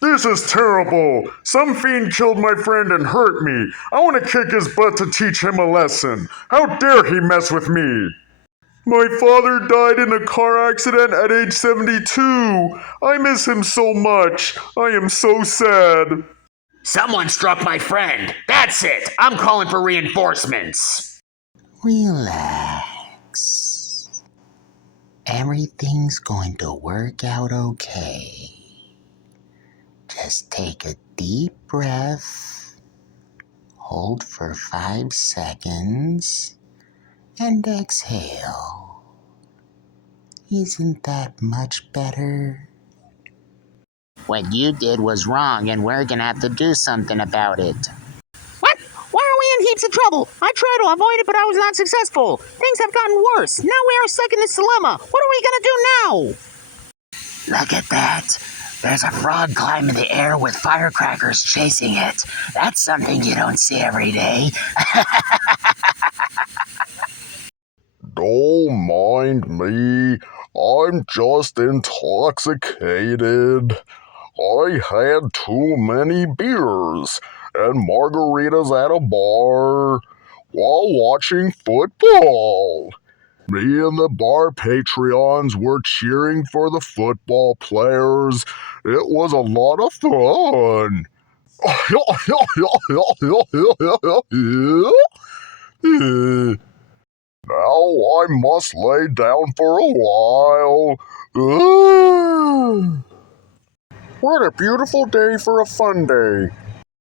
This is terrible! Some fiend killed my friend and hurt me. I want to kick his butt to teach him a lesson. How dare he mess with me! My father died in a car accident at age 72. I miss him so much. I am so sad. Someone struck my friend. That's it. I'm calling for reinforcements. Relax. Everything's going to work out okay. Just take a deep breath, hold for 5 seconds, and exhale. Isn't that much better? What you did was wrong, and we're gonna have to do something about it. What? Why are we in heaps of trouble? I tried to avoid it, but I was not successful. Things have gotten worse. Now we are stuck in this dilemma. What are we gonna do now? Look at that. There's a frog climbing the air with firecrackers chasing it. That's something you don't see every day. Don't mind me. I'm just intoxicated. I had too many beers and margaritas at a bar while watching football. Me and the bar Patreons were cheering for the football players. It was a lot of fun. Now I must lay down for a while. What a beautiful day for a fun day.